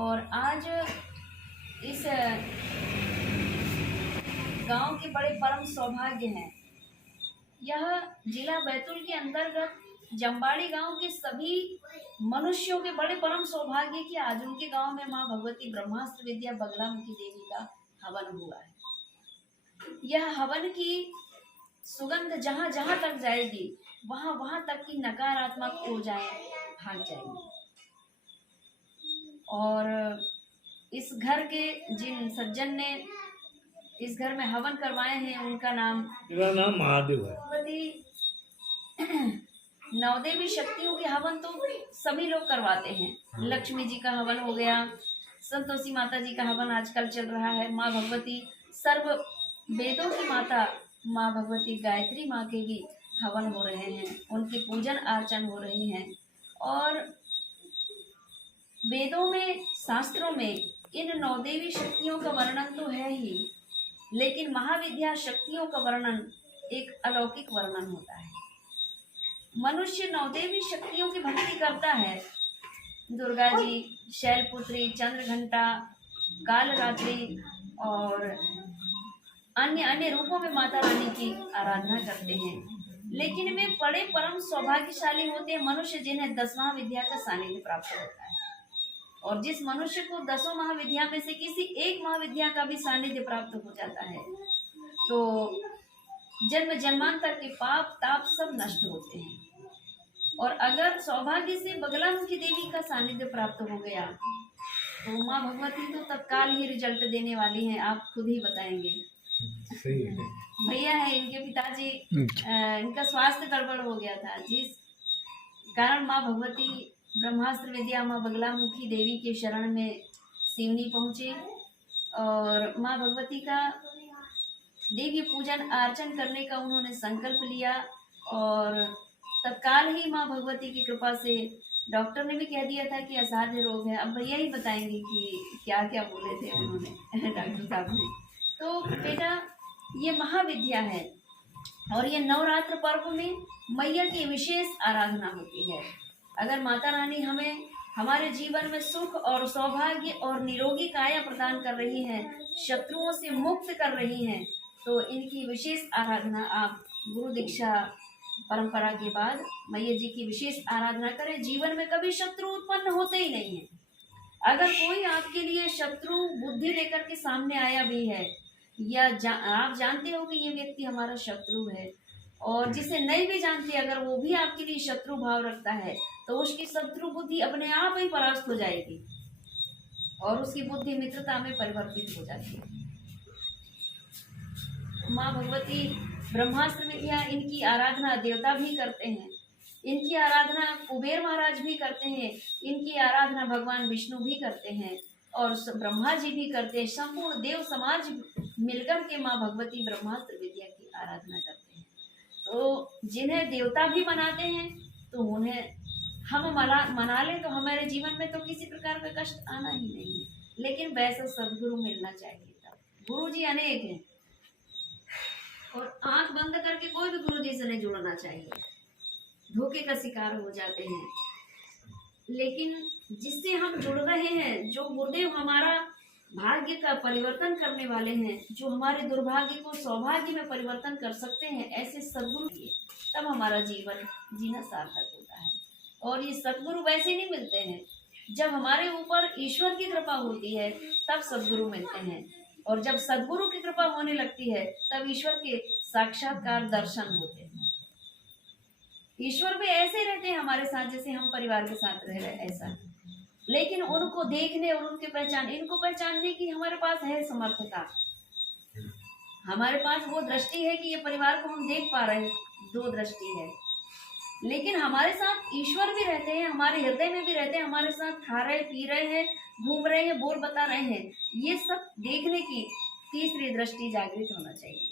और आज इस गांव के बड़े परम सौभाग्य हैं। यह जिला बैतूल के अंतर्गत जम्बाड़ी गांव के सभी मनुष्यों के बड़े परम सौभाग्य कि आज उनके गांव में माँ भगवती ब्रह्मास्त्र विद्या बगलामुखी देवी का हवन हुआ है। यह हवन की सुगंध जहाँ जहाँ तक जाएगी वहाँ वहाँ तक की नकारात्मक ऊर्जाएं भाग जाएंगी। और इस घर के जिन सज्जन ने इस घर में हवन करवाए हैं उनका नाम महादेव है। नवदेवी शक्तियों के हवन तो सभी लोग करवाते हैं। लक्ष्मी जी का हवन हो गया, संतोषी माता जी का हवन आजकल चल रहा है। माँ भगवती सर्व वेदों की माता माँ भगवती गायत्री माँ के भी हवन हो रहे हैं, उनकी पूजन अर्चन हो रही हैं। और वेदों में शास्त्रों में इन नवदेवी शक्तियों का वर्णन तो है ही, लेकिन महाविद्या शक्तियों का वर्णन एक अलौकिक वर्णन होता है। मनुष्य नवदेवी शक्तियों की भक्ति करता है। दुर्गा जी, शैलपुत्री, चंद्रघंटा, कालरात्रि और अन्य अन्य रूपों में माता रानी की आराधना करते हैं। लेकिन वे बड़े परम सौभाग्यशाली होते हैं मनुष्य जिन्हें 10वां विद्या का सानिध्य प्राप्त होता है। और जिस मनुष्य को 10 महाविद्या में से किसी एक महाविद्या का भी सानिध्य प्राप्त हो जाता है तो जन्म जन्मांतर के पाप ताप सब नष्ट होते हैं। और अगर सौभाग्य से बगलामुखी देवी का सानिध्य प्राप्त हो गया तो माँ भगवती तो तत्काल ही रिजल्ट देने वाली हैं। आप खुद ही बताएंगे। सही है। भैया है इनके पिताजी, इनका स्वास्थ्य गड़बड़ हो गया था, जिस कारण माँ भगवती ब्रह्मास्त्र विद्या माँ बगलामुखी देवी के शरण में सिवनी पहुँचे और माँ भगवती का देवी पूजन अर्चन करने का उन्होंने संकल्प लिया। और तत्काल ही माँ भगवती की कृपा से डॉक्टर ने भी कह दिया था कि असाध्य रोग है। अब भैया ही बताएंगे कि क्या क्या बोले थे उन्होंने डॉक्टर साहब ने। तो बेटा ये महाविद्या है और ये नवरात्र पर्व में मैया की विशेष आराधना होती है। अगर माता रानी हमें हमारे जीवन में सुख और सौभाग्य और निरोगी काया प्रदान कर रही है, शत्रुओं से मुक्त कर रही हैं, तो इनकी विशेष आराधना आप गुरु दीक्षा परंपरा के बाद मैया जी की विशेष आराधना करें। जीवन में कभी शत्रु उत्पन्न होते ही नहीं है। अगर कोई आपके लिए शत्रु बुद्धि लेकर के सामने आया भी है या आप जानते हो कि ये व्यक्ति हमारा शत्रु है, और जिसे नहीं भी जानते अगर वो भी आपके लिए शत्रु भाव रखता है तो उसकी शत्रु बुद्धि अपने आप ही परास्त हो जाएगी और उसकी बुद्धि मित्रता में परिवर्तित हो जाती है। माँ भगवती ब्रह्मास्त्र विद्या इनकी आराधना देवता भी करते हैं, इनकी आराधना कुबेर महाराज भी करते हैं, इनकी आराधना भगवान विष्णु भी करते हैं और ब्रह्मा जी भी करते हैं। संपूर्ण देव समाज मिलकर के माँ भगवती ब्रह्मास्त्र विद्या की आराधना करते हैं। तो जिन्हें देवता भी मनाते हैं तो उन्हें हम मना लें तो हमारे जीवन में तो किसी प्रकार का कष्ट आना ही नहीं है। लेकिन वैसा सदगुरु मिलना चाहिए। तब गुरु जी अनेक हैं और आंख बंद करके कोई भी गुरु जी से नहीं जुड़ना चाहिए, धोखे का शिकार हो जाते हैं। लेकिन जिससे हम जुड़ रहे हैं, जो गुरुदेव हमारा भाग्य का परिवर्तन करने वाले हैं, जो हमारे दुर्भाग्य को सौभाग्य में परिवर्तन कर सकते हैं, ऐसे सद्गुरु तब हमारा जीवन जीना सार्थक होता है। और ये सद्गुरु वैसे नहीं मिलते हैं, जब हमारे ऊपर ईश्वर की कृपा होती है तब सद्गुरु मिलते हैं। और जब सद्गुरु की कृपा होने लगती है तब ईश्वर के साक्षात्कार दर्शन होते हैं। ईश्वर भी ऐसे रहते हैं हमारे साथ जैसे हम परिवार के साथ रह रहे ऐसा, लेकिन उनको देखने और उनके इनको पहचानने की हमारे पास है समर्थता। हमारे पास वो दृष्टि है कि ये परिवार को हम देख पा रहे हैं, 2 दृष्टि है। लेकिन हमारे साथ ईश्वर भी रहते हैं, हमारे हृदय में भी रहते हैं, हमारे साथ खा रहे पी रहे हैं, घूम रहे हैं, बोल बता रहे हैं। ये सब देखने की तीसरी दृष्टि जागृत होना चाहिए।